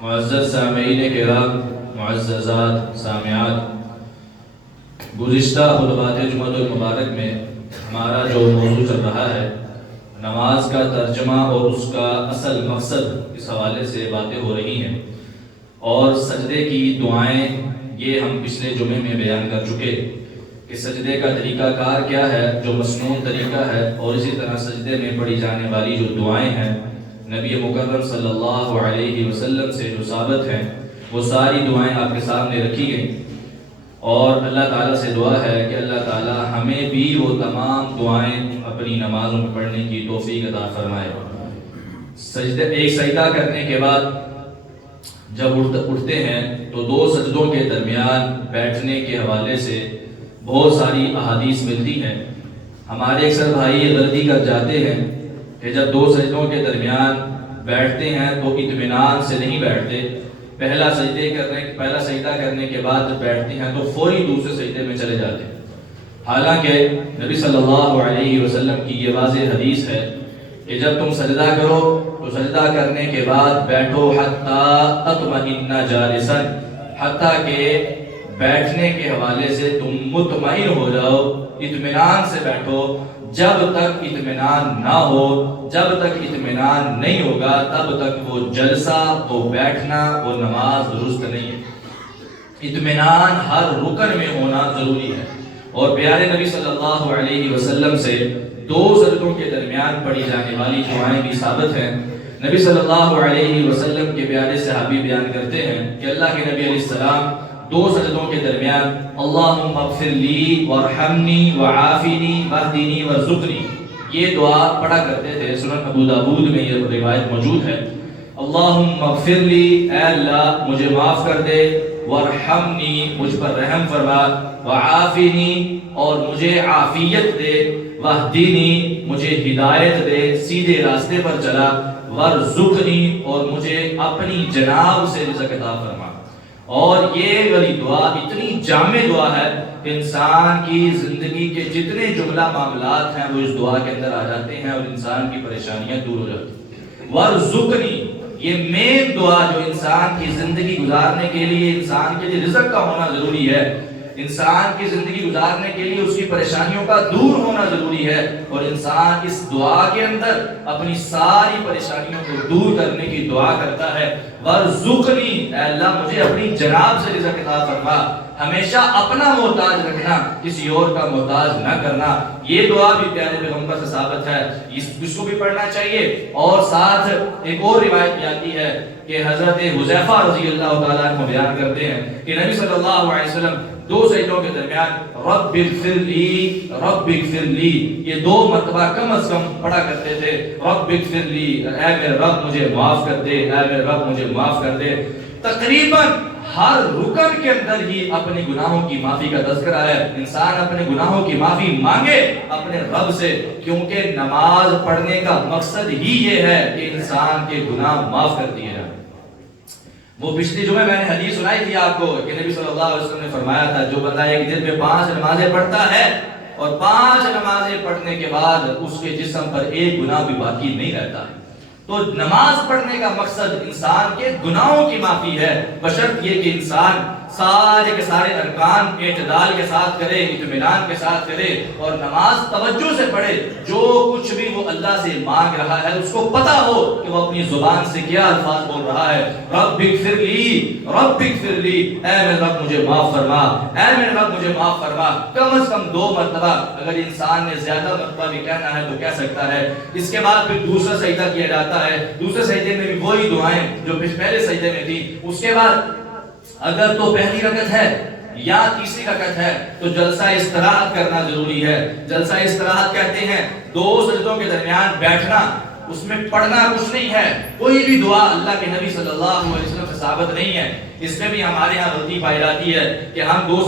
معزز سامعین کرام، معززات سامعات، گزشتہ خطبات جمعۃ المبارک میں ہمارا جو موضوع چل رہا ہے نماز کا ترجمہ اور اس کا اصل مقصد، اس حوالے سے باتیں ہو رہی ہیں، اور سجدے کی دعائیں یہ ہم پچھلے جمعے میں بیان کر چکے کہ سجدے کا طریقہ کار کیا ہے جو مسنون طریقہ ہے، اور اسی طرح سجدے میں پڑھی جانے والی جو دعائیں ہیں نبی مکرم صلی اللہ علیہ وسلم سے جو ثابت ہیں، وہ ساری دعائیں آپ کے سامنے رکھی گئیں، اور اللہ تعالیٰ سے دعا ہے کہ اللہ تعالیٰ ہمیں بھی وہ تمام دعائیں اپنی نمازوں میں پڑھنے کی توفیق عطا فرمائے۔ ایک سجدہ کرنے کے بعد جب اٹھتے ہیں تو دو سجدوں کے درمیان بیٹھنے کے حوالے سے بہت ساری احادیث ملتی ہیں۔ ہمارے اکثر بھائی غلطی کر جاتے ہیں کہ جب دو سجدوں کے درمیان بیٹھتے ہیں تو اطمینان سے نہیں بیٹھتے، پہلا سجدہ کرنے کے بعد جب بیٹھتے ہیں تو فوری دوسرے سجدے میں چلے جاتے ہیں، حالانکہ نبی صلی اللہ علیہ وسلم کی یہ واضح حدیث ہے کہ جب تم سجدہ کرو تو سجدہ کرنے کے بعد بیٹھو حتی تطمئن جالسا، حتیٰ کہ بیٹھنے کے حوالے سے تم مطمئن ہو جاؤ، اطمینان سے بیٹھو۔ جب تک اطمینان نہ ہو، جب تک اطمینان نہیں ہوگا، تب تک وہ جلسہ، وہ بیٹھنا، وہ نماز درست نہیں ہے۔ اطمینان ہر رکن میں ہونا ضروری ہے، اور پیارے نبی صلی اللہ علیہ وسلم سے دو سجدوں کے درمیان پڑھی جانے والی دعائیں بھی ثابت ہیں۔ نبی صلی اللہ علیہ وسلم کے پیارے صحابی بیان کرتے ہیں کہ اللہ کے نبی علیہ السلام دو سجدوں کے درمیان اللہم اغفر لی وارحمنی وعافنی واہدنی وارزقنی، یہ دعا پڑھا کرتے تھے۔ سنن ابو داؤد میں یہ روایت موجود ہے۔ اللہم اغفر لی، اے اللہ مجھے معاف کر دے، وارحمنی، مجھ پر رحم فرما، وعافنی، اور مجھے عافیت دے، واہدنی، مجھے ہدایت دے، سیدھے راستے پر چلا، وارزقنی، اور مجھے اپنی جناب سے رزق عطا فرما۔ اور یہ والی دعا اتنی جامع دعا ہے کہ انسان کی زندگی کے جتنے جملہ معاملات ہیں وہ اس دعا کے اندر آ جاتے ہیں، اور انسان کی پریشانیاں دور ہو جاتی ہیں۔ وارزقنی، یہ مین دعا جو انسان کی زندگی گزارنے کے لیے، انسان کے لیے رزق کا ہونا ضروری ہے، انسان کی زندگی گزارنے کے لیے اس کی پریشانیوں کا دور ہونا ضروری ہے، اور انسان اس دعا کے اندر اپنی ساری پریشانیوں کو دور کرنے کی دعا کرتا ہے۔ وارزقنی، اے اللہ مجھے اپنی جناب سے رزق عطا فرما، ہمیشہ اپنا محتاج رکھنا، کسی اور کا محتاج نہ کرنا۔ یہ دعا بھی پیارے پیغمبر سے ثابت ہے، اس کو بھی پڑھنا چاہیے۔ اور ساتھ ایک اور روایت بھی آتی ہے کہ حضرت حذیفہ رضی اللہ تعالیٰ عنہ بیان کرتے ہیں کہ نبی صلی اللہ علیہ وسلم دو سجدوں کے درمیان رب اغفر لی، رب اغفر لی، یہ دو مرتبہ کم از کم پڑھا کرتے تھے۔ رب اغفر لی، اے میرے رب مجھے معاف کر دے، اے میرے رب مجھے معاف کر دے۔ تقریباً ہر رکن کے اندر ہی اپنے گناہوں کی معافی کا تذکرہ ہے۔ انسان اپنے گناہوں کی معافی مانگے اپنے رب سے، کیونکہ نماز پڑھنے کا مقصد ہی یہ ہے کہ انسان کے گناہ معاف کر دیے جائیں۔ وہ پچھلی جمعہ میں نے حدیث سنائی تھی آپ کو کہ نبی صلی اللہ علیہ وسلم نے فرمایا تھا جو بندہ ایک دن میں 5 نمازیں پڑھتا ہے اور 5 نمازیں پڑھنے کے بعد اس کے جسم پر ایک گناہ بھی باقی نہیں رہتا ہے، تو نماز پڑھنے کا مقصد انسان کے گناہوں کی معافی ہے، بشرط یہ کہ انسان سارے کے سارے ارکان اعتدال کے ساتھ کرے، اطمینان کے ساتھ کرے، اور نماز توجہ سے پڑھے۔ جو کچھ بھی وہ اللہ سے مانگ رہا ہے اس کو پتا ہو کہ وہ اپنی زبان سے کیا الفاظ بول رہا ہے۔ رب اغفر لی، رب اغفر لی، اے میرے رب مجھے معاف فرما، اے میرے رب مجھے معاف فرما، کم از کم 2 مرتبہ۔ اگر انسان نے زیادہ مرتبہ بھی کہنا ہے تو کہہ سکتا ہے۔ اس کے بعد پھر دوسرا سجدہ کیا جاتا ہے، دوسرے سجدے میں بھی وہی دعائیں جو پہلے سجدے میں تھی۔ اس کے بعد اگر تو پہلی رکعت ہے یا تیسری رکعت ہے تو جلسہ استراحت کرنا ضروری ہے۔ جلسہ استراحت کہتے ہیں 2 سجدوں کے درمیان بیٹھنا، اس میں پڑھنا کچھ نہیں ہے، کوئی بھی دعا اللہ کے نبی صلی اللہ علیہ وسلم سے ثابت نہیں ہے۔ اس میں بھی ہمارے ہاں غلطی پائی جاتی ہے کہ ہم 2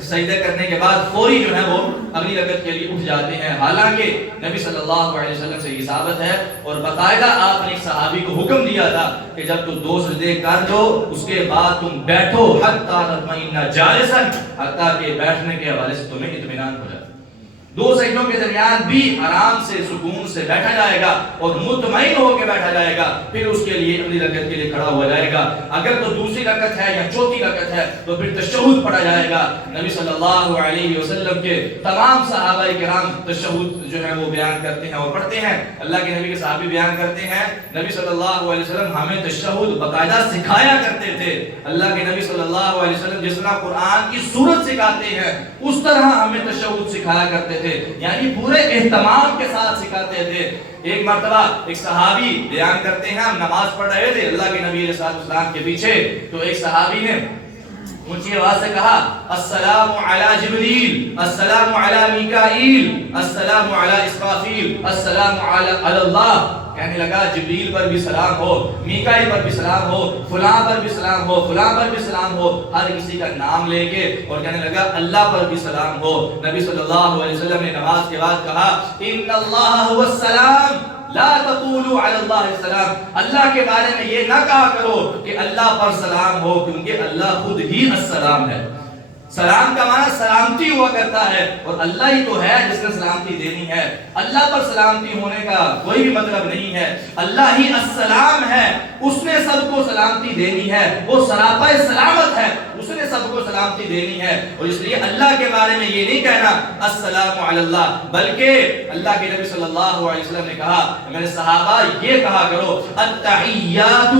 سجدہ کرنے کے بعد فوری جو ہے وہ اگلی رکعت کے لیے اٹھ جاتے ہیں، حالانکہ نبی صلی اللہ علیہ وسلم سے یہ ثابت ہے، اور باقاعدہ آپ نے ایک صحابی کو حکم دیا تھا کہ جب تو 2 سجدے کر دو اس کے بعد تم بیٹھو حتی تطمئن جالسا، حتیٰ کہ بیٹھنے کے حوالے سے تمہیں اطمینان ہو جائے۔ دو سجدوں کے درمیان بھی آرام سے سکون سے بیٹھا جائے گا اور مطمئن ہو کے بیٹھا جائے گا، پھر اس کے لیے اگلی رکعت کے لیے کھڑا ہوا جائے گا۔ اگر تو دوسری رکعت ہے یا چوتھی رکعت ہے تو پھر تشہد پڑھا جائے گا۔ نبی صلی اللہ علیہ وسلم کے تمام صحابہ کرام تشہد جو ہے وہ بیان کرتے ہیں اور پڑھتے ہیں۔ اللہ کے نبی کے صحابی بیان کرتے ہیں نبی صلی اللہ علیہ وسلم ہمیں تشہد باقاعدہ سکھایا کرتے تھے۔ اللہ کے نبی صلی اللہ علیہ وسلم جس طرح قرآن کی سورت سکھاتے ہیں اس طرح ہمیں تشہد سکھایا کرتے تھے، یعنی پورے اہتمام کے ساتھ سکھاتے تھے۔ ایک مرتبہ ایک صحابی بیان کرتے ہیں ہم نماز پڑھ رہے تھے اللہ کے نبی علیہ السلام کے پیچھے، تو ایک صحابی نے اونچی آواز سے کہا السلام علی جبریل، السلام علی میکائیل، السلام علی اسرافیل، السلام علی اللہ۔ کہنے لگا جبریل پر بھی سلام ہو، میکائیل پر بھی سلام ہو، فلاں پر بھی سلام ہو، فلاں پر بھی سلام ہو، ہر کسی کا نام لے کے، اور کہنے لگا اللہ پر بھی سلام ہو۔ نبی صلی اللہ علیہ وسلم نے نماز کے بعد کہا ان اللہ هو السلام لا تقولوا علی اللہ السلام، اللہ کے بارے میں یہ نہ کہا کرو کہ اللہ پر سلام ہو، کیونکہ اللہ خود ہی السلام ہے۔ سلام کا معنی سلامتی ہوا کرتا ہے، اور اللہ ہی تو ہے جس نے سلامتی دینی ہے۔ اللہ پر سلامتی ہونے کا کوئی بھی مطلب نہیں ہے، اللہ ہی السلام ہے، اس نے سب کو سلامتی دینی ہے، وہ سراپا سلامت ہے، اس نے سب کو سلامتی دینی ہے۔ اور اس لیے اللہ کے بارے میں یہ نہیں کہنا السلام علی اللہ، بلکہ اللہ کے نبی صلی اللہ علیہ وسلم نے کہا میرے صحابہ یہ کہا کرو التحیات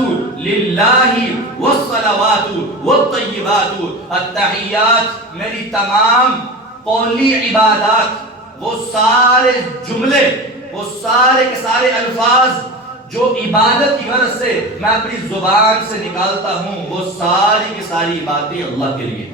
للہ والصلوات والطیبات، التحیات میری تمام قولی عبادات، وہ سارے جملے، وہ سارے کے سارے الفاظ جو عبادت کی غرض سے میں اپنی زبان سے نکالتا ہوں، وہ ساری کی ساری باتیں اللہ کے لیے۔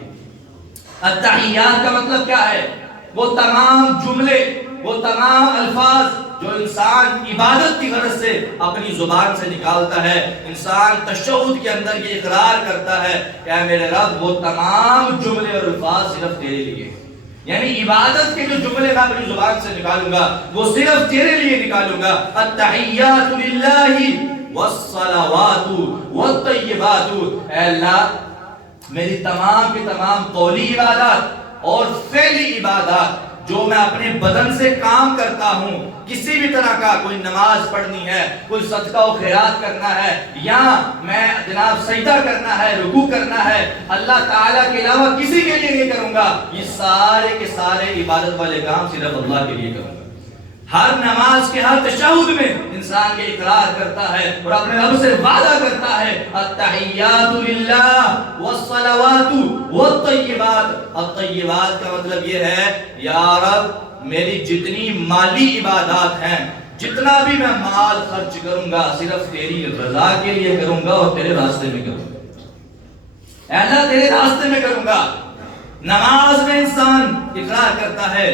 التحیات کا مطلب کیا ہے؟ وہ تمام جملے، وہ تمام الفاظ جو انسان عبادت کی غرض سے اپنی زبان سے نکالتا ہے، انسان تشہد کے اندر یہ اقرار کرتا ہے کہ اے میرے رب وہ تمام جملے اور الفاظ صرف تیرے لیے، یعنی عبادت کے جو جملے میں اپنی زبان سے نکالوں گا وہ صرف تیرے لیے نکالوں گا۔ التحیات للہ والصلوات والطیبات، اے اللہ میری تمام کی تمام قولی عبادات اور فعلی عبادات جو میں اپنے بدن سے کام کرتا ہوں، کسی بھی طرح کا، کوئی نماز پڑھنی ہے، کوئی صدقہ و خیرات کرنا ہے، یا میں جناب سجدہ کرنا ہے، رکوع کرنا ہے، اللہ تعالیٰ کے علاوہ کسی کے لیے نہیں کروں گا، یہ سارے کے سارے عبادت والے کام صرف اللہ کے لیے کروں گا۔ ہر نماز کے ہر تشہد میں انسان یہ اقرار کرتا ہے اور اپنے رب سے وعدہ کرتا ہے التحیات للہ والصلوات والطیبات۔ الطیبات کا مطلب یہ ہے یا رب میری جتنی مالی عبادات ہیں، جتنا بھی میں مال خرچ کروں گا صرف تیری رضا کے لیے کروں گا اور تیرے راستے میں کروں گا، اے اللہ تیرے راستے میں کروں گا۔ نماز میں انسان اقرار کرتا ہے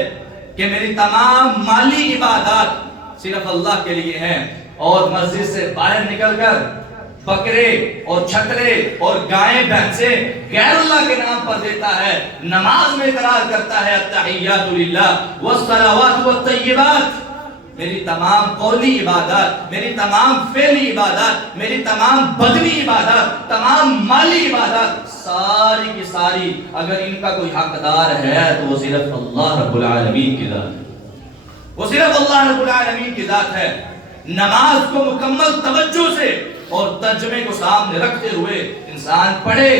کہ میری تمام مالی عبادات صرف اللہ کے لیے ہیں، اور مسجد سے باہر نکل کر بکرے اور چھکرے اور گائیں بھینسیں غیر اللہ کے نام پر دیتا ہے، نماز میں اقرار کرتا ہے التحیات للہ والصلوات والطیبات، میری تمام قولی عبادات، میری تمام فعلی عبادات، میری تمام بدنی عبادات، تمام مالی عبادات، ساری کی ساری اگر ان کا کوئی حقدار ہے تو وہ صرف اللہ رب العالمین کی ذات ہے، وہ صرف اللہ رب العالمین کی ذات ہے۔ نماز کو مکمل توجہ سے اور ترجمے کو سامنے رکھتے ہوئے انسان پڑھے،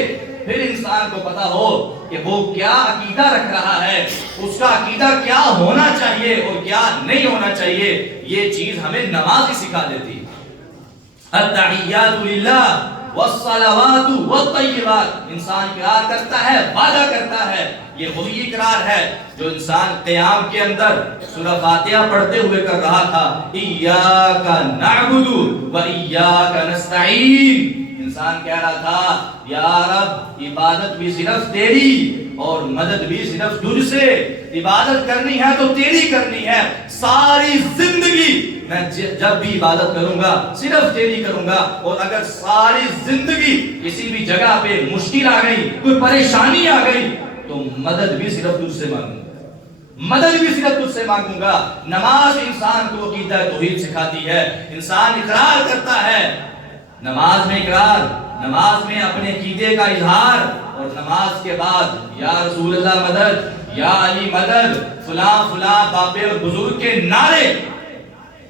پھر انسان کو پتا ہو کہ وہ کیا عقیدہ رکھ رہا ہے، اس کا عقیدہ کیا ہونا چاہیے اور کیا نہیں ہونا چاہیے، یہ چیز ہمیں نماز ہی سکھا دیتی ہے۔ التحیات للہ والصلوات والطیبات، انسان اقرار کرتا ہے، وعدہ کرتا ہے، یہ وہی اقرار ہے جو انسان قیام کے اندر سورہ فاتحہ پڑھتے ہوئے کر رہا تھا، ایاک نعبد و ایاک نستعین۔ انسان کہہ رہا تھا یا رب عبادت بھی صرف تیری اور مدد بھی صرف تجھ سے، عبادت کرنی ہے تو تیری کرنی ہے، ساری زندگی میں جب بھی عبادت کروں گا صرف تیری کروں گا، اور اگر ساری زندگی کسی بھی جگہ پہ مشکل آ گئی، کوئی پریشانی آ گئی تو مدد بھی صرف تجھ سے مانگوں گا، مدد بھی صرف تجھ سے مانگوں گا۔ نماز انسان کو عقیدہ توحید سکھاتی ہے، انسان اقرار کرتا ہے، نماز میں اقرار، نماز میں اپنے عقیدے کا اظہار، اور نماز کے بعد یا رسول اللہ مدد، یا علی مدد، فلاں فلاں باپ اور بزرگ کے نعرے،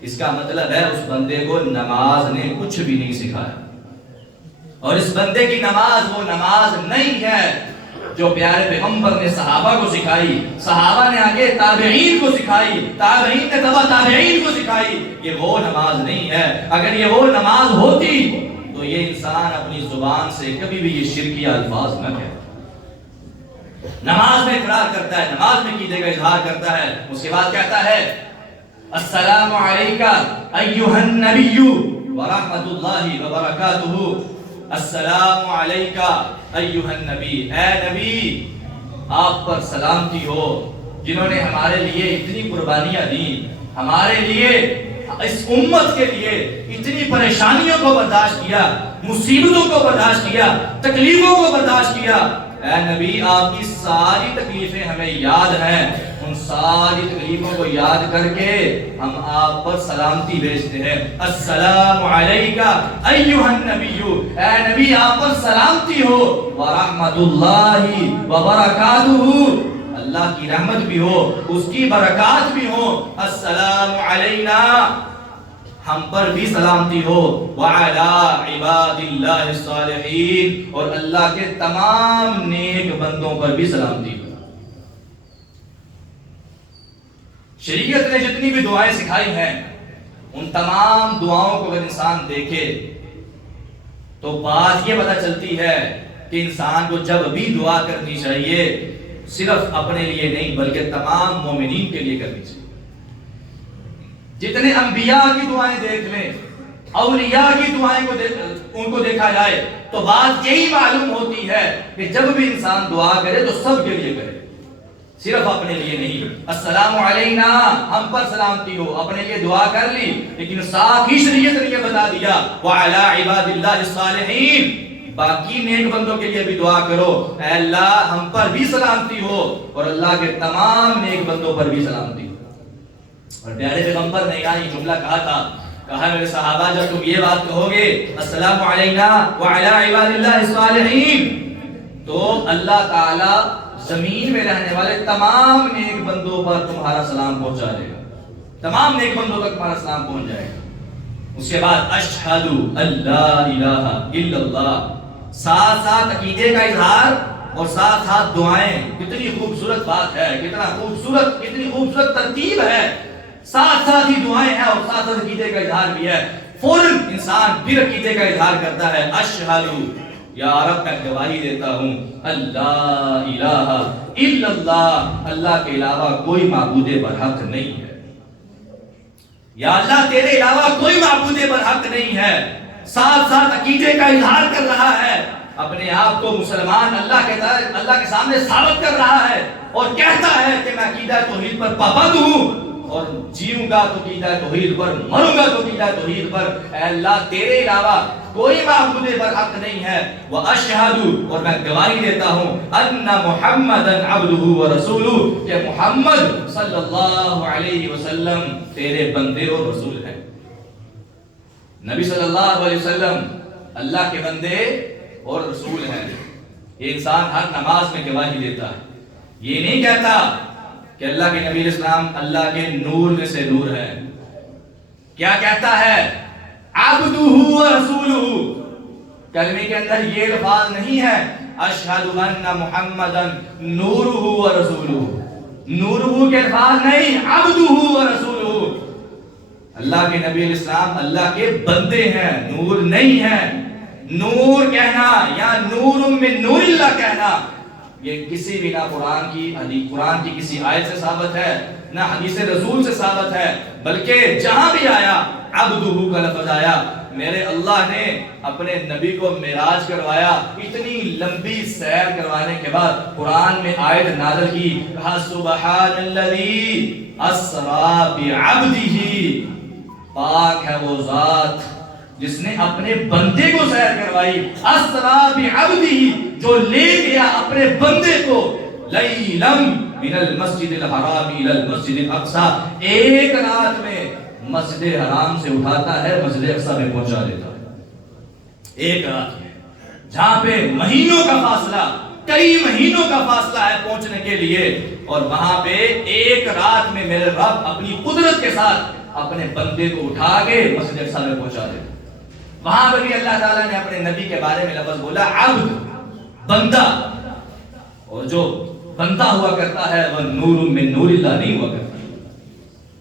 اس کا مطلب ہے اس بندے کو نماز نے کچھ بھی نہیں سکھایا، اور اس بندے کی نماز وہ نماز نہیں ہے جو پیارے پیغمبر نے صحابہ کو سکھائی، صحابہ نے آگے تابعین کو سکھائی، تابعین نے تبع تابعین کو سکھائی. یہ وہ نماز نہیں ہے. اگر یہ وہ نماز ہوتی تو یہ انسان اپنی زبان سے کبھی بھی یہ شرکی الفاظ نہ کہے. نماز میں اقرار کرتا ہے، نماز میں عقیدے کا اظہار کرتا ہے، اس کے بعد کہتا ہے السلام علیکہ ایھا النبی ورحمۃ اللہ وبرکاتہ. السلام علیکہ ایھا النبی، اے نبی آپ پر سلامتی ہو، جنہوں نے ہمارے لیے اتنی قربانیاں دی، ہمارے لیے اس امت کے لیے اتنی پریشانیوں کو برداشت کیا، مصیبتوں کو برداشت کیا، تکلیفوں کو برداشت کیا. اے نبی آپ کی ساری تکلیفیں ہمیں یاد ہیں، ان ساری تکلیفوں کو یاد کر کے ہم آپ پر سلامتی بھیجتے ہیں. السلام علیکہ ایھا النبی، اے نبی آپ پر سلامتی ہو، ورحمۃ اللہ وبرکاتہ، اللہ کی رحمت بھی ہو، اس کی برکات بھی ہو. السلام علینا، ہم پر بھی سلامتی ہو، وعلی عباد اللہ الصالحین، اور اللہ کے تمام نیک بندوں پر بھی سلامتی ہو. شریعت نے جتنی بھی دعائیں سکھائی ہیں ان تمام دعاؤں کو اگر انسان دیکھے تو بات یہ پتہ چلتی ہے کہ انسان کو جب بھی دعا کرنی چاہیے صرف اپنے لیے نہیں بلکہ تمام مومنین کے لیے کرنی چاہیے. جتنے انبیاء کی دعائیں دیکھ لیں، اولیاء کی دعائیں ان کو دیکھا جائے تو بات یہی معلوم ہوتی ہے کہ جب بھی انسان دعا کرے تو سب کے لیے کرے، صرف اپنے لیے نہیں. السلام علینا، ہم پر سلامتی ہو، اپنے لیے دعا کر لی، لیکن ساتھ ہی شریعت نے یہ بتا دیا وعلی عباد اللہ الصالحین، باقی نیک بندوں کے لیے بھی دعا کرو. اے اللہ ہم پر بھی سلامتی ہو اور اللہ کے تمام نیک بندوں پر بھی سلامتی ہو. اور پیارے پیغمبر نے یہاں یہ جملہ کہا تھا، کہا میرے صحابہ جب تم یہ بات کہو گے السلام علینا وعلی عباد اللہ الصالحین، تو اللہ تعالی زمین میں رہنے والے تمام نیک بندوں پر تمہارا سلام پہنچا دے گا، تمام نیک بندوں تک تمہارا سلام پہنچ جائے گا. اس کے بعد اشہد اللہ الہ الا اللہ، ساتھ ساتھ عقیدے کا اظہار اور ساتھ ساتھ دعائیں. کتنی خوبصورت بات ہے، کتنی خوبصورت ترتیب ہے. ساتھ ساتھ ہی دعائیں ہیں اور ساتھ ساتھ عقیدے کا اظہار بھی ہے. فوراً انسان پھر عقیدے کا اظہار کرتا ہے، اشہد یا رب میں گواہی دیتا ہوں اللہ الہ الا اللہ، اللہ کے علاوہ کوئی معبود برحق نہیں ہے. یا اللہ تیرے علاوہ کوئی معبود برحق نہیں ہے. ساتھ ساتھ عقیدے کا اظہار کر رہا ہے، اپنے آپ کو مسلمان اللہ کے سامنے ثابت کر رہا ہے اور کہتا ہے کہ میں عقیدہ توحید پر پابند ہوں اور جیوں گا تو عقیدہ توحید پر، مروں گا تو عقیدہ توحید پر. اے اللہ تیرے علاوہ کوئی معبود برحق نہیں ہے. وَأَشْهَدُ، اور میں گواہی دیتا ہوں أَنَّ مُحَمَّدًا عَبْدُهُ وَرَسُولُهُ، کہ محمد صلی اللہ علیہ وسلم تیرے بندے اور رسول ہیں. نبی صلی اللہ علیہ وسلم اللہ کے بندے اور رسول ہیں. یہ انسان ہر نماز میں گواہی دیتا ہے. یہ نہیں کہتا کہ اللہ کے نبی علیہ السلام اللہ کے نور میں سے نور ہے. کیا کہتا ہے؟ عبدہ و رسولہ. کلمے کے اندر یہ الفاظ نہیں ہے اشہد ان محمدا نورہ و رسولہ. نورہ کے الفاظ نہیں، عبدہ و رسولہ. اللہ کے نبی علیہ السلام اللہ کے بندے ہیں، نور نہیں ہے. نور کہنا یا نور من نور اللہ کہنا یہ کسی بھی نہ قرآن کی کسی آیت سے ثابت ہے نہ حدیث رسول سے ثابت ہے، بلکہ جہاں بھی آیا عبدہ کا لفظ آیا. میرے اللہ نے اپنے نبی کو معراج کروایا، اتنی لمبی سیر کروانے کے بعد قرآن میں آیت نازل کی، کہا سبحان الذی اسری بعبدہ، پاک ہے وہ ذات جس نے اپنے بندے کو سیر کروائی. اسری بعبدہ، جو لے گیا اپنے بندے کو لیلا من المسجد الحرام الى المسجد الاقصی، ایک رات میں مسجد حرام سے اٹھاتا ہے مسجد اقصی میں پہنچا دیتا ہے. ایک رات میں، جہاں پہ مہینوں کا فاصلہ کئی مہینوں کا فاصلہ ہے پہنچنے کے لیے، اور وہاں پہ ایک رات میں میرے رب اپنی قدرت کے ساتھ اپنے بندے کو اٹھا کے مسجد اقصی میں پہنچا دے۔ وہاں پر بھی اللہ تعالیٰ نے اپنے نبی کے بارے میں لفظ بولا عبد، بندہ، اور جو بندہ ہوا کرتا ہے وہ نور من نور اللہ نہیں ہوا کرتا۔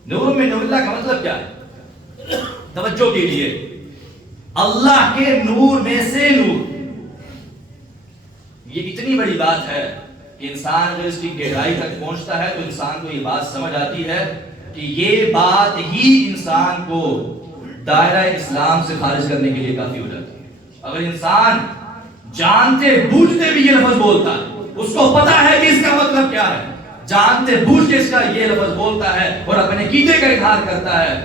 نور من نور اللہ کا مطلب کیا ہے؟ توجہ کیجیے، اللہ کے نور میں سے نور، یہ اتنی بڑی بات ہے کہ انسان اگر اس کی گہرائی تک پہنچتا ہے تو انسان کو یہ بات سمجھ آتی ہے کہ یہ بات ہی انسان کو دائرہ اسلام سے خارج کرنے کے لیے کافی ہو جاتی ہے۔ اگر انسان جانتے بوجھتے بھی یہ لفظ بولتا ہے، اس کو پتا ہے کہ اس کا مطلب کیا ہے، جانتے بوجھ کے اس کا یہ لفظ بولتا ہے اور اپنے عقیدے کا اظہار کرتا ہے،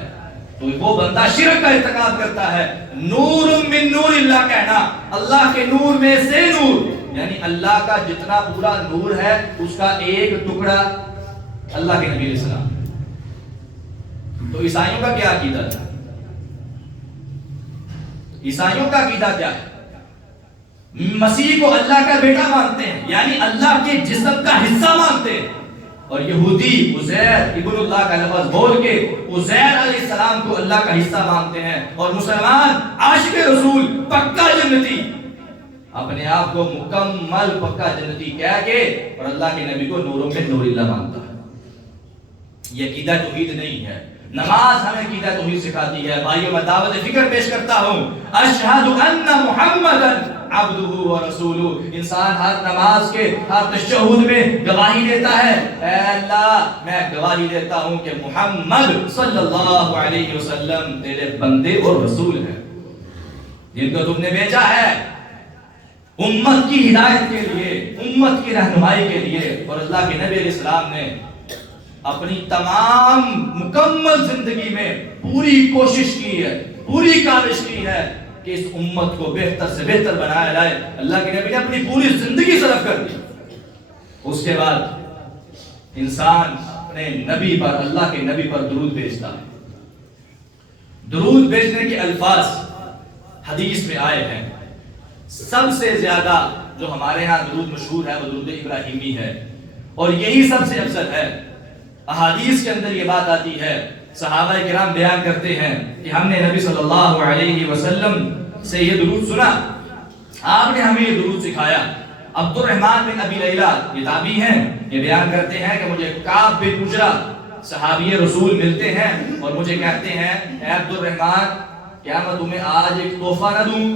تو وہ بندہ شرک کا ارتکاب کرتا ہے۔ نور من نور اللہ کہنا، اللہ کے نور میں سے نور، یعنی اللہ کا جتنا پورا نور ہے اس کا ایک ٹکڑا اللہ کے نبی علیہ السلام۔ تو عیسائیوں کا کیا عقیدہ تھا؟ عیسائیوں کا عقیدہ کیا ہے؟ مسیح کو اللہ کا بیٹا مانتے ہیں، یعنی اللہ کے جسم کا حصہ مانتے ہیں، اور یہودی عزیر ابن اللہ کا لفظ بول کے عزیر علیہ السلام کو اللہ کا حصہ مانتے ہیں، اور مسلمان عاشق رسول پکا جنتی اپنے آپ کو مکمل پکا جنتی کہہ کے اور اللہ کے نبی کو نوروں میں نور اللہ مانتا ہے۔ یہ عقیدہ توحید نہیں ہے۔ نماز ہمیں عقیدہ توحید سکھاتی ہے۔ بھائیو میں دعوت فکر پیش کرتا ہوں، اشہد ان محمدا عبدہ و رسولہ۔ انسان ہر نماز کے ہر تشہد میں گواہی دیتا ہے، اے اللہ میں گواہی دیتا ہوں کہ محمد صلی اللہ علیہ وسلم تیرے بندے اور رسول ہیں، جن کو تم نے بھیجا ہے امت کی ہدایت کے لیے، امت کی رہنمائی کے لیے۔ اور اللہ کے نبی علیہ السلام نے اپنی تمام مکمل زندگی میں پوری کوشش کی ہے، پوری کاوش کی ہے کہ اس امت کو بہتر سے بہتر بنایا جائے۔ اللہ کے نبی نے اپنی پوری زندگی صرف کر دی۔ اس کے بعد انسان اپنے نبی پر، اللہ کے نبی پر درود بھیجتا ہے۔ درود بھیجنے کے الفاظ حدیث میں آئے ہیں۔ سب سے زیادہ جو ہمارے ہاں درود مشہور ہے وہ درود ابراہیمی ہے، اور یہی سب سے افضل ہے۔ احادیث کے اندر یہ بات آتی ہے، صحابہ کرام بیان کرتے ہیں کہ ہم نے نبی صلی اللہ علیہ وسلم سے یہ درود سنا، آپ نے ہمیں یہ درود سکھایا۔ عبد الرحمن بن ابی لیلہ یہ تابعی ہیں، یہ بیان کرتے ہیں کہ مجھے کعب بن عجرہ صحابی رسول ملتے ہیں اور مجھے کہتے ہیں، اے عبد الرحمن کیا میں تمہیں آج ایک تحفہ نہ دوں؟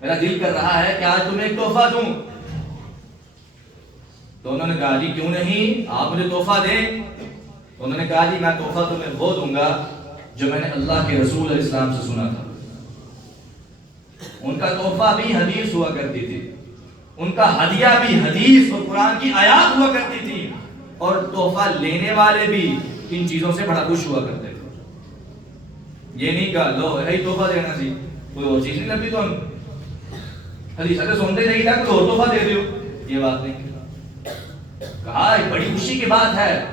میرا دل کر رہا ہے کہ آج تمہیں ایک تحفہ دوں۔ تو انہوں نے کہا جی کیوں نہیں، آپ مجھے تحفہ دیں۔ تو انہوں نے کہا جی میں تحفہ تمہیں وہ دوں گا جو میں نے اللہ کے رسول علیہ السلام سے سنا تھا۔ ان کا تحفہ بھی حدیث ہوا کرتی تھی، ان کا ہدیہ بھی حدیث اور قرآن کی آیات ہوا کرتی تھی، اور تحفہ لینے والے بھی ان چیزوں سے بڑا خوش ہوا کرتے تھے۔ یہ نہیں کہا لو ہے تحفہ دینا سی، کوئی اور چیز نہیں لگتی تو ہم حدیث سنتے نہیں تھا کوئی اور تحفہ دے دیو، یہ بات نہیں کہا۔ ایک بڑی خوشی کی بات ہے،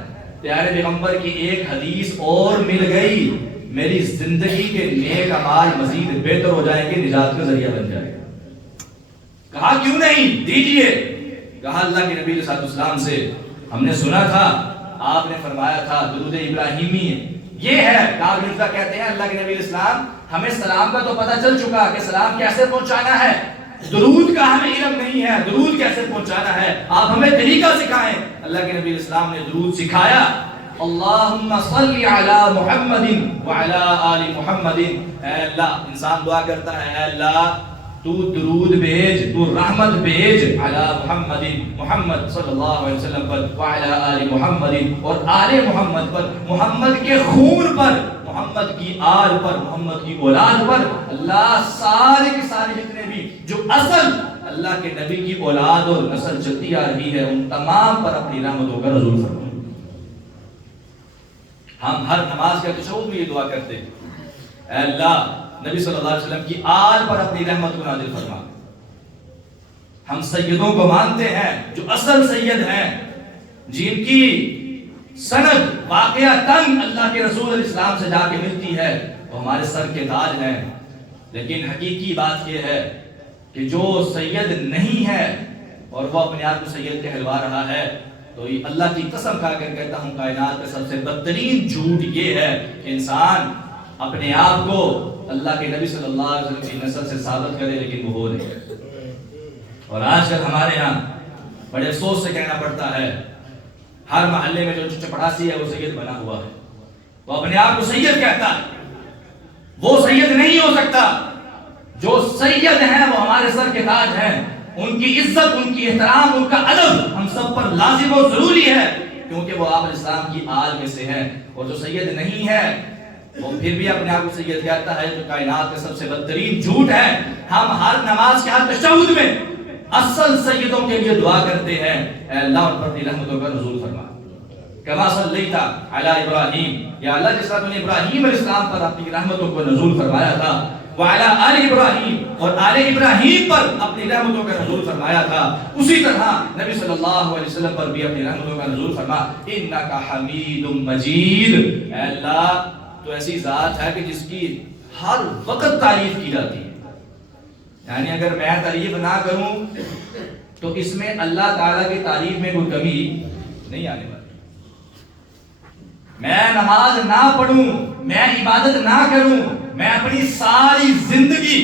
پیارے پیغمبر کی ایک حدیث اور مل گئی، میری زندگی کے نیک اعمال مزید بہتر ہو جائیں گے، نجات کا ذریعہ بن جائے گا۔ کہا کیوں نہیں، دیجئے۔ کہا اللہ کے نبی علیہ السلام سے ہم نے سنا تھا، آپ نے فرمایا تھا درود ابراہیمی یہ ہے۔ کعب بن عجرہ کہتے ہیں اللہ کے نبی علیہ السلام ہمیں سلام کا تو پتہ چل چکا کہ سلام کیسے پہنچانا ہے، درود کا ہمیں علم نہیں ہے، درود کیسے پہنچانا ہے، آپ ہمیں طریقہ سکھائیں۔ اللہ کے نبی علیہ السلام نے درود سکھایا، اللہم صلی علی محمد وعلی آل محمد۔ اے اللہ، انسان دعا کرتا ہے اے اللہ تو درود بھیج، تو رحمت بھیج علی محمد، محمد صلی اللہ علیہ وسلم پر، وعلی آل محمد، اور آل محمد پر، محمد کے خون پر، محمد کی آل پر، محمد کی اولاد پر۔ اللہ سارے کے سارے جتنے بھی جو اصل اللہ کے نبی کی اولاد اور نسل چلتی آ رہی ہے ان تمام پر اپنی رحمتوں کا نزول فرما۔ ہم ہر نماز کے تشہد میں یہ دعا کرتے ہیں، اے اللہ نبی صلی اللہ علیہ وسلم کی آل پر اپنی رحمت کو نازل فرما۔ ہم سیدوں کو مانتے ہیں جو اصل سید ہیں، جن کی سند واقعتاً اللہ کے رسول علیہ السلام سے جا کے ملتی ہے، وہ ہمارے سر کے تاج ہیں۔ لیکن حقیقی بات یہ ہے کہ جو سید نہیں ہے اور وہ اپنے آپ کو سید کہلوا رہا ہے، تو یہ اللہ کی قسم کھا کر کہتا ہوں کائنات کا سب سے بدترین جھوٹ یہ ہے کہ انسان اپنے آپ کو اللہ کے نبی صلی اللہ علیہ وسلم کی نسل سے ثابت کرے لیکن وہ ہو نہیں۔ اور آج کل ہمارے یہاں بڑے افسوس سے کہنا پڑتا ہے، ہر محلے میں جو چپڑاسی ہے وہ سید بنا ہوا ہے، وہ اپنے آپ کو سید کہتا ہے، وہ سید نہیں ہو سکتا۔ جو سید ہیں وہ ہمارے سر کے تاج ہیں، ان کی عزت، ان کی احترام، ان کا ادب ہم سب پر لازم و ضروری ہے، کیونکہ وہ آپ اسلام کی آل میں سے ہیں۔ اور جو سید نہیں ہے وہ پھر بھی اپنے آپ کو سید کہتا ہے، جو کائنات کا سب سے بدترین جھوٹ ہے۔ ہم ہر نماز کے ہر تشہد میں اصل سیدوں کے لیے دعا کرتے ہیں، اے اللہ ان پر اپنی رحمتوں کا نزول فرما، کما صلیت علی ابراہیم، یا اللہ جس طرح نے ابراہیم علیہ السلام پر اپنی رحمتوں کو نزول فرمایا تھا، وعلی آل ابراہیم، اور آل ابراہیم پر اپنی رحمتوں کا نزول فرمایا تھا، اسی طرح نبی صلی اللہ علیہ وسلم پر بھی اپنی رحمتوں کا نزول فرما۔ انک حمید مجید، اے اللہ تو ایسی ذات ہے کہ جس کی ہر وقت تعریف کی جاتی ہے، یعنی اگر میں تعریف نہ کروں تو اس میں اللہ تعالیٰ کی تعریف میں کوئی کمی نہیں آنے والی۔ میں نماز نہ پڑھوں، میں عبادت نہ کروں، میں اپنی ساری زندگی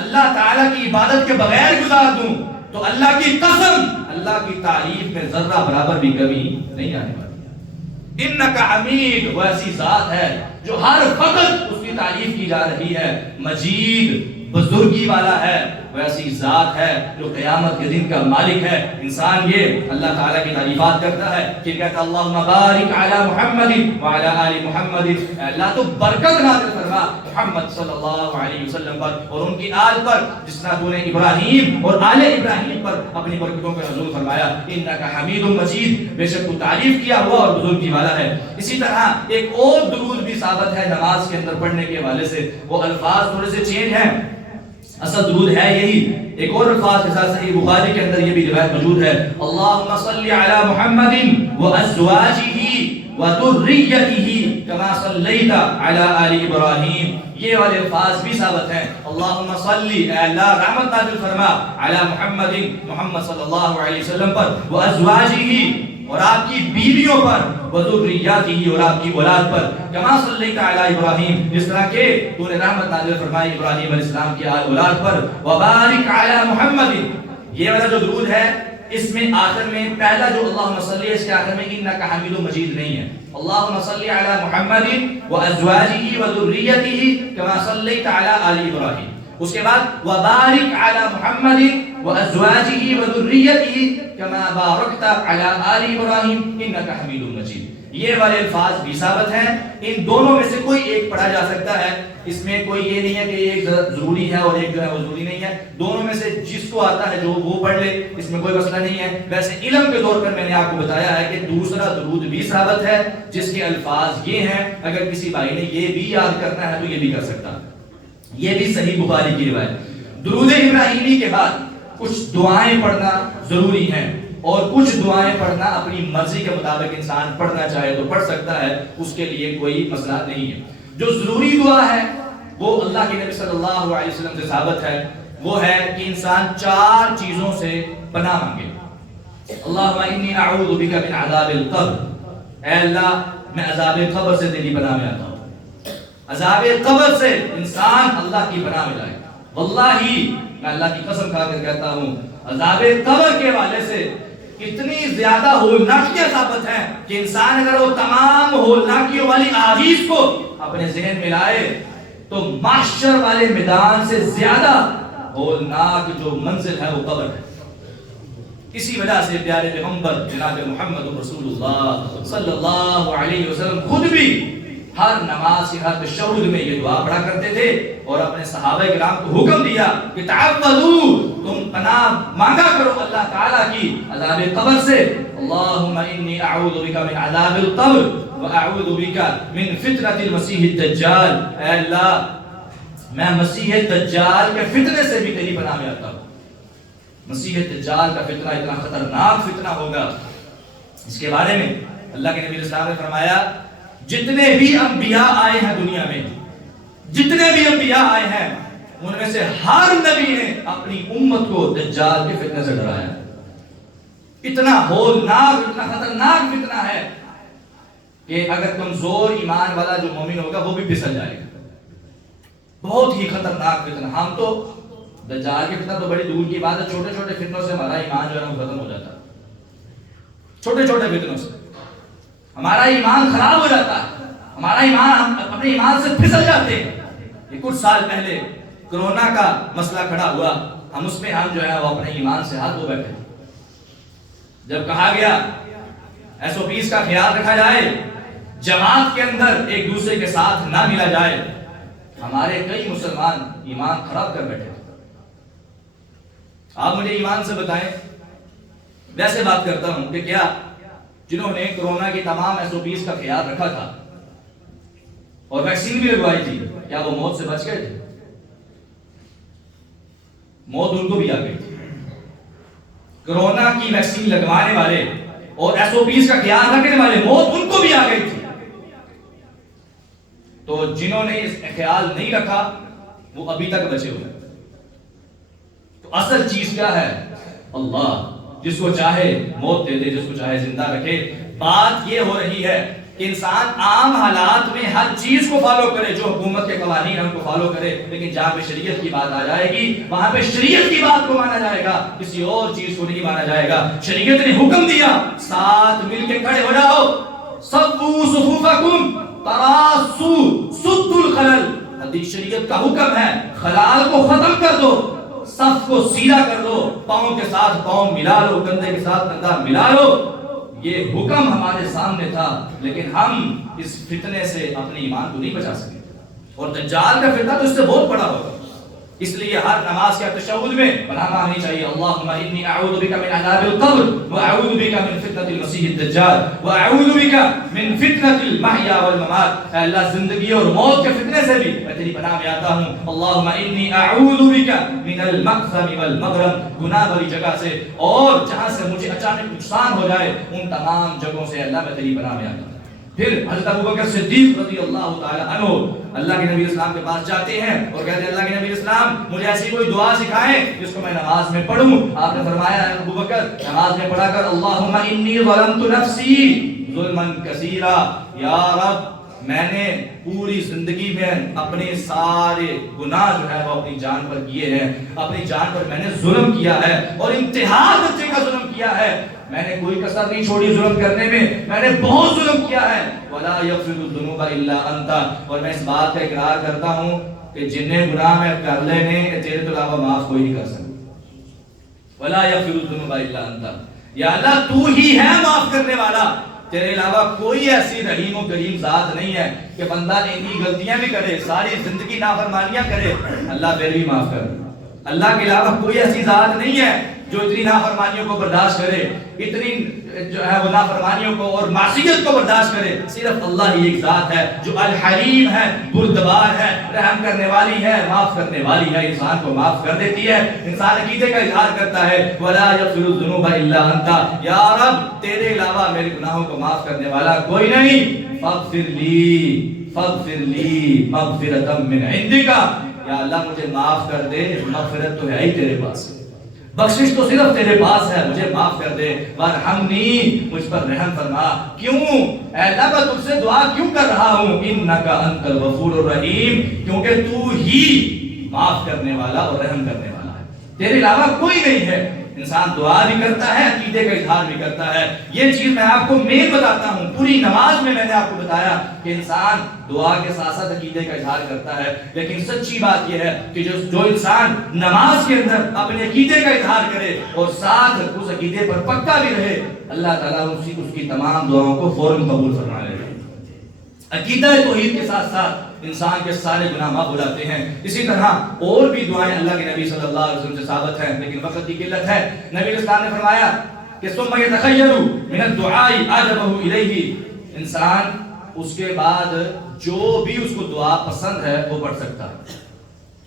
اللہ تعالیٰ کی عبادت کے بغیر گزار دوں تو اللہ کی قسم اللہ کی تعریف میں ذرہ برابر بھی کمی نہیں آنے والی۔ انک حمید، وہ ایسی ذات ہے جو ہر وقت اس کی تعریف کی جا رہی ہے، مجید بزرگی والا ہے، وہ ایسی ذات ہے جو قیامت کے دن کا مالک ہے۔ انسان یہ اللہ تعالیٰ کی تعریفات کرتا ہے، پھر کہتا ہے اللہم بارک علی محمد وعلی آل محمد، اللہ تو برکت نازل فرما محمد صلی اللہ علیہ وسلم پر اور ان کی آل پر، جس طرح تو نے ابراہیم اور آل ابراہیم پر اپنی برکتوں کا نزول فرمایا۔ انک حمید مجید، بے شک تو تعریف کیا ہوا اور بزرگی والا ہے۔ اسی طرح ایک اور درود بھی ثابت ہے نماز کے اندر پڑھنے کے حوالے سے، وہ الفاظ تھوڑے سے چینج ہیں، اصل درود ہے یہی، ایک اور الفاظ کے ساتھ صحیح بخاری کے اندر یہ بھی روایت موجود ہے، اللہم صلی علی محمد وازواجہ وذریتہ کما صلیت علی آل ابراہیم، یہ والے الفاظ بھی ثابت ہیں۔ اللہم صلی، اے اللہ رحمت نازل فرما، علی محمد، محمد صلی اللہ علیہ وسلم پر، وازواجہ، اور آپ کی بیویوں پر، وذریاتہ، اور آپ کی اولاد پر، کما صلیت علی ابراہیم، جس طرح کہ تو نے رحمت نازل فرمائی ابراہیم علیہ السلام کی اولاد پر، وبارک علی محمد۔ یہ والا جو درود ہے اس میں آخر میں پہلا جو اللہم صلی ہے اس کے آخر میں انک حمید مجید نہیں ہے، اللہم صلی علی محمد وازواجہ وذریتہ کما صلیت علی آل ابراہیم، اس کے بعد وبارک علی محمد وازواجہ وذریتہ کما بارکت علی آل ابراہیم انک حمید مجید۔ یہ والے الفاظ بھی ثابت ہیں، ان دونوں میں سے کوئی ایک پڑھا جا سکتا ہے، اس میں کوئی یہ نہیں ہے کہ ایک ضروری ہے اور ایک جو ہے وہ ضروری نہیں ہے، دونوں میں سے جس کو آتا ہے جو وہ پڑھ لے، اس میں کوئی مسئلہ نہیں ہے۔ ویسے علم کے طور پر میں نے آپ کو بتایا ہے کہ دوسرا درود بھی ثابت ہے جس کے الفاظ یہ ہیں، اگر کسی بھائی نے یہ بھی یاد کرنا ہے تو یہ بھی کر سکتا، یہ بھی صحیح بخاری کی روایت۔ درود ابراہیمی کے بعد کچھ دعائیں پڑھنا ضروری ہیں، اور کچھ دعائیں پڑھنا اپنی مرضی کے مطابق انسان پڑھنا چاہے تو پڑھ سکتا ہے، اس کے لیے کوئی مسئلہ نہیں ہے۔ جو ضروری دعا ہے وہ اللہ کے نبی صلی اللہ علیہ وسلم سے ثابت ہے، وہ ہے کہ انسان 4 چیزوں سے پناہ مانگے۔ اللہم انی اعوذ بک من عذاب القبر، اے اللہ میں عذاب قبر سے تیری پناہ میں آتا ہوں۔ عذاب قبر سے انسان اللہ کی پناہ میں جائے، واللہ میں اللہ کی قسم کھا کر کہتا ہوں عذاب قبر کے حوالے سے اتنی زیادہ ہولناکیاں ثابت ہیں کہ انسان اگر وہ تمام ہولناکیوں والی احادیث کو اپنے ذہن میں لائے تو محشر والے میدان سے زیادہ ہولناک جو منزل ہے وہ قبر ہے۔ اسی وجہ سے پیارے پیغمبر جناب محمد رسول اللہ صلی اللہ علیہ وسلم خود بھی ہر نماز کے ہر تشہد میں یہ دعا پڑھا کرتے تھے اور اپنے صحابہ کرام کو حکم دیا کہ تعوذوا، تم پناہ مانگا کرو اللہ تعالیٰ کی عذاب قبر سے۔ اللہم انی اعوذ بک من عذاب القبر واعوذ بک من فتنة المسیح الدجال، اے اللہ میں مسیح دجال کے فتنے سے بھی تیری پناہ میں آتا ہوں۔ مسیح دجال کا فتنہ اتنا خطرناک فتنہ ہوگا، اس کے بارے میں اللہ کے نبی صلی اللہ علیہ وسلم نے فرمایا جتنے بھی انبیاء آئے ہیں دنیا میں، جتنے بھی انبیاء آئے ہیں ان میں سے ہر نبی نے اپنی امت کو دجال کے فتنے سے ڈرایا۔ اتنا ہولناک، اتنا خطرناک فتنہ ہے کہ اگر کمزور ایمان والا جو مومن ہوگا وہ بھی پھسل جائے گا. بہت ہی خطرناک فتنہ. ہم تو دجال کی فتنہ تو بڑی دور کی بات ہے، چھوٹے چھوٹے فتنوں سے ہمارا ایمان جو ہے وہ ختم ہو جاتا ہے. چھوٹے چھوٹے فتنوں سے ہمارا ایمان خراب ہو جاتا ہے، ہمارا ایمان، ہم اپنے ایمان سے پھسل جاتے ہیں. یہ کچھ سال پہلے کرونا کا مسئلہ کھڑا ہوا، ہم اس میں ہم جو ہے وہ اپنے ایمان سے ہاتھ دھو بیٹھے. جب کہا گیا SOPs کا خیال رکھا جائے، جماعت کے اندر ایک دوسرے کے ساتھ نہ ملا جائے، ہمارے کئی مسلمان ایمان خراب کر بیٹھے. آپ مجھے ایمان سے بتائیں، ویسے بات کرتا ہوں کہ کیا جنہوں نے کرونا کی تمام SOPs کا خیال رکھا تھا اور ویکسین بھی لگوائی تھی، کیا وہ موت سے بچ گئے تھے؟ موت ان کو بھی آ گئی تھی. کرونا کی ویکسین لگوانے والے اور SOPs کا خیال رکھنے والے، موت ان کو بھی آ گئی تھی. تو جنہوں نے اس خیال نہیں رکھا وہ ابھی تک بچے ہوئے. تو اصل چیز کیا ہے؟ اللہ جس کو چاہے موت دے دے، جس کو چاہے زندہ رکھے. بات یہ ہو رہی ہے کہ انسان عام حالات میں ہر چیز کو فالو کرے، جو حکومت کے قوانین ہم کو فالو کرے، لیکن جہاں پہ شریعت کی بات آ جائے گی وہاں پہ شریعت کی بات کو مانا جائے گا، کسی اور چیز کو نہیں مانا جائے گا. شریعت نے حکم دیا ساتھ مل کے کھڑے ہو جاؤ، صفوا صفوفکم تراصوا سدوا الخلل. حدیث شریعت کا حکم ہے خلال کو ختم کر دو، صف کو سیدھا کر دو، پاؤں کے ساتھ پاؤں ملا لو، کندھے کے ساتھ کندھا ملا لو. یہ حکم ہمارے سامنے تھا، لیکن ہم اس فتنے سے اپنے ایمان کو نہیں بچا سکے. اور دجال کا فتنہ تو اس سے بہت بڑا ہوگا. اس لیے ہر نماز کے تشہد میں پناہ مانگنی چاہیے، اللہم انی اعوذ بک من عذاب القبر واعوذ بک من فتنة المسیح الدجال واعوذ بک من فتنة المحیا والممات. اے اللہ زندگی اور موت کے فتنے سے بھی میں تیری پناہ میں آتا ہوں. اللہم انی اعوذ بک من المقسم والمغرم، گناہ والی جگہ سے اور جہاں سے مجھے اچانک نقصان ہو جائے ان تمام جگہوں سے اللہ میں تیری پناہ میں آتا ہوں. پھر حضرت ابوبکر صدیق رضی اللہ تعالی عنہ اللہ کے نبی اسلام کے پاس جاتے ہیں اور کہتے ہیں اللہ کے نبی اسلام مجھے ایسی کوئی دعا سکھائیں جس کو میں نماز میں پڑھوں. آپ نے فرمایا ابوبکر نماز میں پڑھا کر اللہم انی ظلمت نفسی ظلما کثیرا، یا رب میں نے پوری زندگی میں اپنے سارے گناہ جو ہے وہ اپنی جان پر کیے ہیں، اپنی جان پر میں نے ظلم کیا ہے اور انتہا درجے کا ظلم کیا ہے. میں نے کوئی کسر نہیں چھوڑی ظلم کرنے میں نے بہت ظلم کیا ہے. ولا یغفر الذنوب الا انت، اور میں اس بات کا اقرار کرتا ہوں کہ جنہیں گناہ میں کر لینے تیرے تو علاوہ معاف کوئی نہیں کر سکتا. ولا یغفر الذنوب الا انت، یا اللہ تو ہی ہے معاف کرنے والا، تیرے علاوہ کوئی ایسی رحیم و کریم ذات نہیں ہے کہ بندہ اتنی غلطیاں بھی کرے، ساری زندگی نافرمانیاں کرے، اللہ پھر بھی معاف کر. اللہ کے علاوہ کوئی ایسی ذات نہیں ہے جو اتنی نافرمانیوں کو برداشت کرے، اتنی جو ہے وہ نافرمانیوں کو اور معصیت کو برداشت کرے. صرف اللہ ہی ایک ذات ہے جو الحلیم ہے، بردبار ہے، رحم کرنے والی ہے، معاف کرنے والی ہے، انسان کو معاف کر دیتی ہے. انسان عقیدے کا اظہار کرتا ہے ولا یغفر الذنوب الا انت، یا رب تیرے علاوہ میرے گناہوں کو معاف کرنے والا کوئی نہیں. فاغفر لی مغفرۃ من عندک، یا اللہ مجھے معاف کر دے، مغفرت تو ہے ہی تیرے پاس، بخشش تو صرف تیرے پاس ہے، مجھے معاف کر دے. وارحمنی، مجھ پر رحم فرما. کیوں اے اللہ میں تجھ سے دعا کیوں کر رہا ہوں؟ انک انت الغفور الرحیم، کیونکہ تو ہی معاف کرنے والا اور رحم کرنے والا ہے، تیرے علاوہ کوئی نہیں ہے. انسان دعا بھی کرتا ہے، عقیدے کا اظہار بھی کرتا ہے. یہ چیز میں آپ کو مین بتاتا ہوں. پوری نماز میں نے آپ کو بتایا کہ انسان دعا کے ساتھ ساتھ عقیدے کا اظہار کرتا ہے، لیکن سچی بات یہ ہے کہ جو انسان نماز کے اندر اپنے عقیدے کا اظہار کرے اور ساتھ اس عقیدے پر پکا بھی رہے، اللہ تعالیٰ اس کی تمام دعاؤں کو فوراً قبول فرما لے گا. عقیدہ توحید کے ساتھ ساتھ انسان کے سارے گناہ معاف ہو جاتے ہیں. اسی طرح اور بھی دعائیں اللہ کے نبی صلی اللہ علیہ وسلم سے ثابت ہیں، لیکن وقت کی قلت ہے. نبی اسلام نے فرمایا کہ ثم يتخير من الدعاء اعجبه الیہ، انسان اس کے بعد جو بھی اس کو دعا پسند ہے وہ پڑھ سکتا ہے.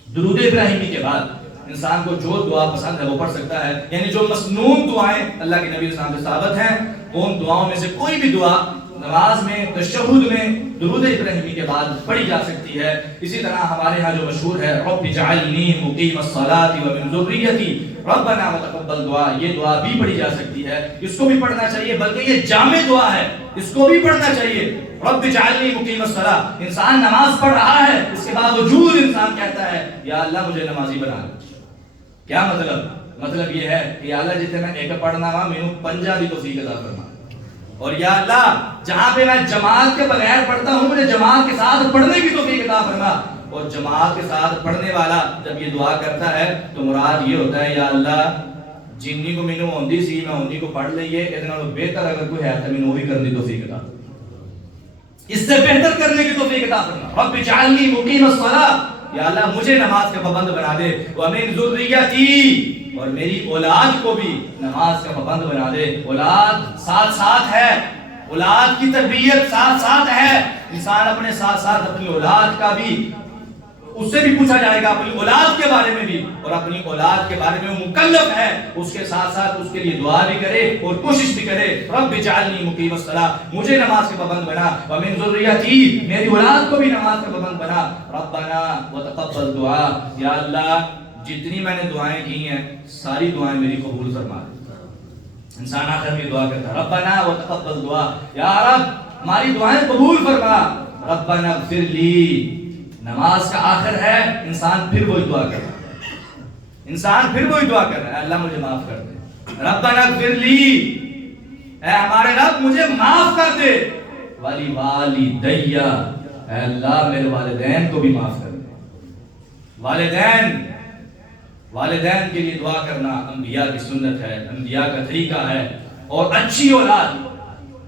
درود ابراہیمی کے بعد انسان کو جو دعا پسند ہے وہ پڑھ سکتا ہے. یعنی جو مسنون دعائیں اللہ کے نبی اسلام سے ثابت ہیں ان دعاؤں میں سے کوئی بھی دعا نماز میں، تشہد میں، درود ابراہیمی کے بعد پڑھی جا سکتی ہے. اسی طرح ہمارے ہاں جو مشہور ہے رب اجعلنی مقیم الصلاۃ ومن ذریتی، ربنا وتقبل دعا، یہ دعا بھی پڑھی جا سکتی ہے، اس کو بھی پڑھنا چاہیے، بلکہ یہ جامع دعا ہے، اس کو بھی پڑھنا چاہیے۔ رب اجعلنی مقیم الصلاۃ، انسان نماز پڑھ رہا ہے، اس کے باوجود انسان کہتا ہے یا اللہ مجھے نمازی بنا دے۔ کیا مطلب یہ ہے کہ یا اللہ جتنے میں ایک پڑھنا وا مینوں پنجا دی توفیق عطا فرما، اور یا اللہ جہاں پہ میں جماعت کے بغیر پڑھتا ہوں مجھے جماعت کے ساتھ پڑھنے کی توفیق عطا فرما۔ اور جماعت کے ساتھ پڑھنے والا جب یہ دعا کرتا ہے تو مراد یہ ہوتا ہے یا اللہ جنی کو مینوں ہوندی سی میں انہی کو پڑھ لئیے، ادھے نالوں بہتر اگر کوئی ہے تو مینوں وہی کرنے کی توفیق عطا، اس سے بہتر کرنے کی توفیق عطا فرما۔ رب اجعلنی مقیم الصلاۃ، یا اللہ مجھے نماز کا پابند بنا دے، ومن ذریتی، اور میری اولاد کو بھی نماز کا پابند بنا دے۔ اولاد ساتھ ساتھ ہے، اولاد کی تربیت ساتھ ساتھ ہے، انسان اپنے ساتھ ساتھ اپنی اولاد کا بھی، اس سے بھی پوچھا جائے گا اپنی اولاد کے بارے میں بھی، اور اپنی اولاد کے بارے میں وہ مکلف ہے، اس کے ساتھ ساتھ اس کے لیے دعا بھی کرے اور کوشش بھی کرے۔ رب اجعلنی مقیم الصلاۃ، مجھے نماز کے پابند بنا، ومن ذریتی، میری اولاد کو بھی نماز کا پابند بنا۔ ربنا وتقبل دعا، یا اللہ جتنی میں نے دعائیں کی ہیں ساری دعائیں میری قبول فرما۔ انسان آخر میں دعا کرتا ہے ربنا وتقبل دعا، یا رب ہماری دعائیں قبول فرما۔ ربنا اغفر لی، نماز کا آخر ہے، انسان پھر وہی دعا کر رہا ہے، انسان پھر وہی دعا کر رہا ہے، اللہ مجھے معاف کر دے۔ ربنا اغفر لی، اے ہمارے رب مجھے معاف کر دے، ولی والدیہ، اے اللہ میرے والدین کو بھی معاف کر دے۔ والدین کے لیے دعا کرنا انبیاء کی سنت ہے، انبیاء کا طریقہ ہے، اور اچھی اولاد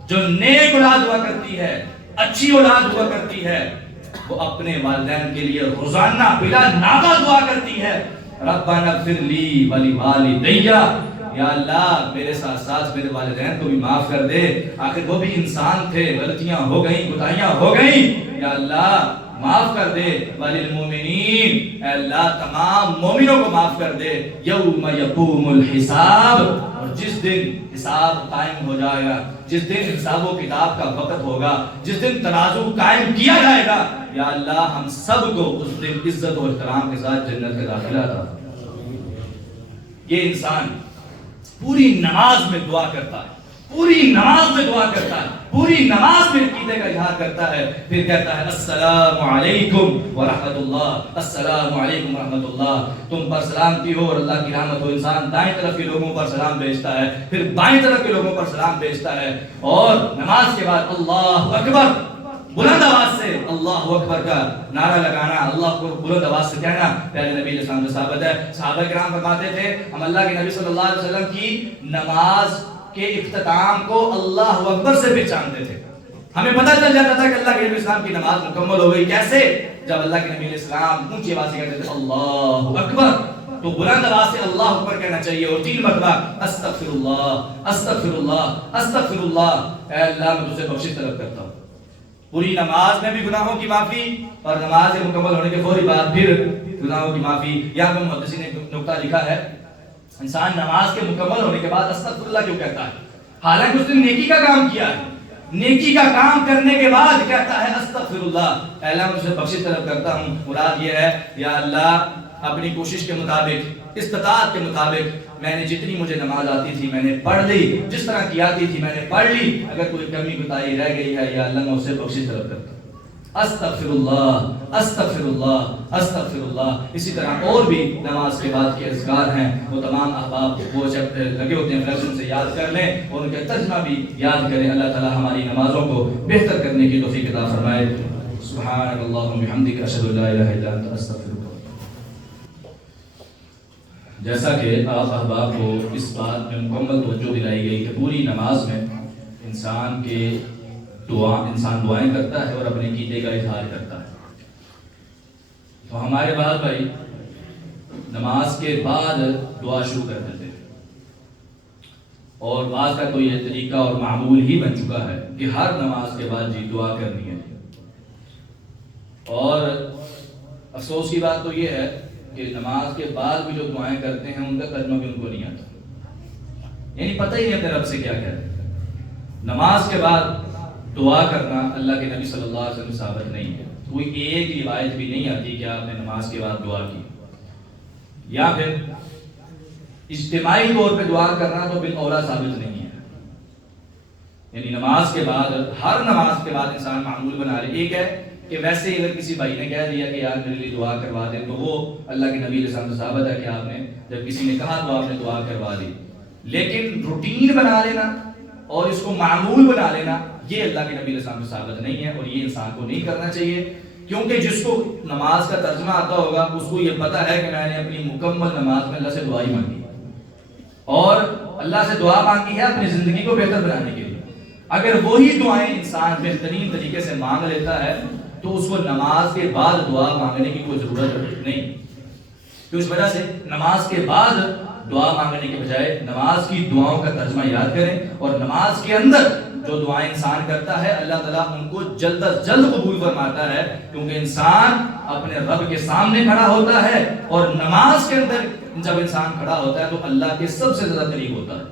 جو نیک اولاد ہوا کرتی ہے، اچھی اولاد ہوا کرتی ہے، وہ اپنے والدین کے لیے روزانہ بلا ناغہ دعا کرتی ہے، ربنا اغفر لی ولی والدیہ، یا اللہ میرے ساتھ ساتھ میرے والدین کو بھی معاف کر دے، آخر وہ بھی انسان تھے، غلطیاں ہو گئیں، کوتاہیاں ہو گئیں، یا اللہ معاف کر دے، وللمومنین، اے اللہ تمام مومنوں کو معاف کر دے، یوم یقوم الحساب، اور جس دن حساب قائم ہو جائے گا، جس دن حساب و کتاب کا وقت ہوگا، جس دن ترازو قائم کیا جائے گا، یا اللہ ہم سب کو اس دن عزت و احترام کے ساتھ جنت کا داخلہ عطا۔ یہ انسان پوری نماز میں دعا کرتا ہے، پوری نماز میں دعا کرتا ہے، پوری نماز میں عقیدے کا اظہار کرتا ہے، پھر کہتا ہے السلام علیکم ورحمۃ اللہ، السلام علیکم ورحمۃ اللہ، تم پر سلامتی ہو اور اللہ کی رحمت ہو۔ انسان دائیں طرف کے لوگوں پر سلام بھیجتا ہے، پھر بائیں طرف کے لوگوں پر سلام بھیجتا ہے، اور نماز کے بعد اللہ اکبر بلند آواز سے اللہ اکبر کا نعرہ لگانا، اللہ کو بلند آواز سے کہنا پیارے نبی علیہ السلام سے ثابت ہے۔ صحابہ کرام فرماتے تھے ہم اللہ کے نبی صلی اللہ علیہ وسلم کی نماز کے اختتام کو اللہ اکبر سے پہچانتے تھے، ہمیں پتہ چل جاتا تھا کہ اللہ کے نبی اسلام کی نماز مکمل ہو گئی۔ کیسے؟ جب اللہ کے نبی علیہ السلام اونچی آواز سے کہتے تھے اللہ اکبر، تو بلند آواز سے اللہ اکبر کہنا چاہیے، اور 3 مرتبہ استغفر اللہ استغفر اللہ استغفر اللہ، اے اللہ میں تجھ سے بخشش طلب کرتا ہوں۔ پوری نماز میں بھی گناہوں کی معافی، اور نماز کے مکمل ہونے کے فوری بعد پھر گناہوں کی معافی۔ یہاں پہ محدثین نے نکتہ لکھا ہے، انسان نماز کے مکمل ہونے کے بعد استغفر اللہ کیوں کہتا ہے؟ حالانکہ اس نے نیکی کا کام کیا ہے، نیکی کا کام کرنے کے بعد کہتا ہے استغفر اللہ، اے اللہ مجھ سے بخشش طلب کرتا ہوں۔ مراد یہ ہے یا اللہ اپنی کوشش کے مطابق، استطاعت کے مطابق میں نے جتنی مجھے نماز آتی تھی میں نے پڑھ لی، جس طرح کی آتی تھی میں نے پڑھ لی، اگر کوئی کمی کوتاہی رہ گئی ہے یا اللہ میں اسے بخشش طلب کرتا ہوں۔ استغفر اللہ استغفر اللہ استغفر اللہ۔ اسی طرح اور بھی نماز کے بعد کے اذکار ہیں، وہ تمام احباب وہ جب لگے ہوتے ہیں فلیکشن سے یاد کر لیں اور ان کا ترجمہ بھی یاد کریں۔ اللہ تعالی ہماری نمازوں کو بہتر کرنے کی توفیق عطا فرمائے۔ سبحانک اللہم بحمدک اشہد ان لا الہ الا انت استغفرک۔ جیسا کہ آپ احباب کو اس بات میں مکمل توجہ دلائی گئی کہ پوری نماز میں انسان دعائیں کرتا ہے اور اپنے عقیدے کا اظہار کرتا ہے، تو ہمارے بعض بھائی نماز کے بعد دعا شروع کر دیتے ہیں، اور بعض کا تو یہ طریقہ اور معمول ہی بن چکا ہے کہ ہر نماز کے بعد دعا کرنی ہے، اور افسوس کی بات تو یہ ہے کہ نماز کے بعد بھی جو دعائیں کرتے ہیں ان کا ترجمہ بھی ان کو نہیں آتا، یعنی پتہ ہی نہیں اپنے رب سے کیا کہتے ہیں۔ نماز کے بعد دعا کرنا اللہ کے نبی صلی اللہ علیہ وسلم ثابت نہیں ہے، کوئی ایک روایت بھی نہیں آتی کہ آپ نے نماز کے بعد دعا کی، یا پھر اجتماعی طور پہ دعا کرنا تو بالاولیٰ ثابت نہیں ہے. یعنی نماز کے بعد، ہر نماز کے بعد انسان معمول بنا لے. ایک ہے کہ ویسے ہی اگر کسی بھائی نے کہہ دیا کہ یار میرے لیے دعا کروا دے، تو وہ اللہ کے نبی علیہ السلام سے ثابت ہے کہ آپ نے جب کسی نے کہا تو آپ نے دعا کروا دی. لیکن روٹین بنا لینا اور اس کو معمول بنا لینا، یہ اللہ کے نبی علیہ السلام سے ثابت نہیں ہے، اور یہ انسان کو نہیں کرنا چاہیے. کیونکہ جس کو نماز کا ترجمہ آتا ہوگا اس کو یہ پتا ہے کہ میں نے اپنی مکمل نماز میں اللہ سے دعا ہی مانگی اور اللہ سے دعا مانگی ہے اپنی زندگی کو بہتر بنانے کے لیے. اگر وہی دعائیں انسان بہترین طریقے سے مانگ لیتا ہے تو اس کو نماز کے بعد دعا مانگنے کی کوئی ضرورت نہیں. تو اس وجہ سے نماز کے بعد دعا مانگنے کے بجائے نماز کی دعاؤں کا ترجمہ یاد کریں، اور نماز کے اندر جو دعائیں انسان کرتا ہے اللہ تعالیٰ ان کو جلد از جلد قبول فرماتا ہے. کیونکہ انسان اپنے رب کے سامنے کھڑا ہوتا ہے، اور نماز کے اندر جب انسان کھڑا ہوتا ہے تو اللہ کے سب سے زیادہ قریب ہوتا ہے.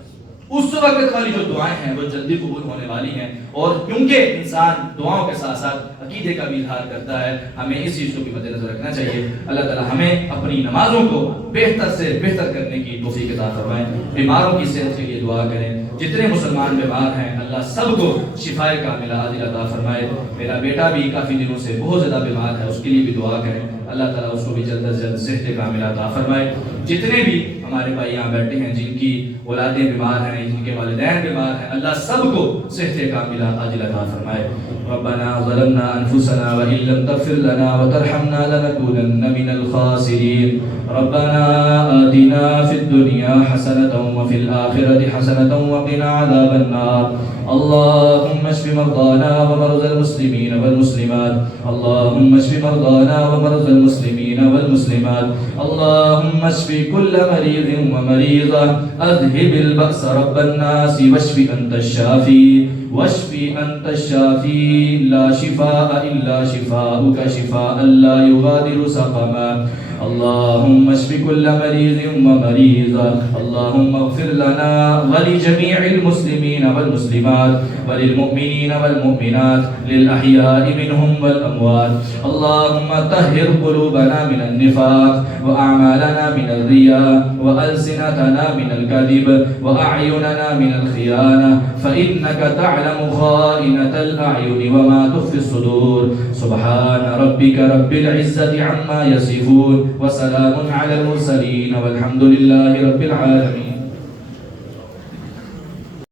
اس وقت والی جو دعائیں ہیں وہ جلدی قبول ہونے والی ہیں. اور کیونکہ انسان دعاؤں کے ساتھ ساتھ عقیدے کا بھی اظہار کرتا ہے، ہمیں اس چیز کو بھی مد نظر رکھنا چاہیے. اللہ تعالیٰ ہمیں اپنی نمازوں کو بہتر سے بہتر کرنے کی توفیق عطا فرمائے. بیماروں کی صحت کے لیے دعا کریں. جتنے مسلمان بیمار ہیں اللہ سب کو شفائے کاملہ عاجلہ عطا فرمائے. میرا بیٹا بھی کافی دنوں سے بہت زیادہ بیمار ہے، اس کے لیے بھی دعا کریں. اللہ تعالیٰ اس کو بھی جلد از جلد صحت کاملہ عطا فرمائے. جتنے بھی ہمارے بھائی یہاں بیٹھے ہیں جن کی اولادیں بیمار ہیں، جن کے والدین بیمار ہیں، اللہ سب کو صحت کاملہ عاجلہ عطا فرمائے. ربنا ظلمنا انفسنا وان لم تغفر لنا وترحمنا لنكونن من الخاسرين. ربنا آتنا في الدنيا حسنة وفي الآخرة حسنة وقنا عذاب النار. اللهم اشف مرضانا ومرضى المسلمين والمسلمات. اللهم اشف مرضانا ومرضى المسلمين والمسلمات. اللهم اشف كل مريض ومريضة. اذهب البأس رب الناس واشف أنت الشافي. واشف أنت الشافي. لا شفاء إلا شفاؤك شفاء لا يغادر سقما. اللهم اشف كل مريض ومريضة. اللهم اغفر لنا ولجميع المسلمين والمسلمات وللمؤمنين والمؤمنات للأحياء منهم والأموات. اللهم طهر قلوبنا من النفاق وأعمالنا من الرياء وألسنتنا من الكذب وأعيننا من الخيانة، فإنك تعلم خائنة الأعين وما تخفي الصدور. سبحان ربك رب العزة عما يصفون وسلام على المرسلين والحمد لله رب العالمين.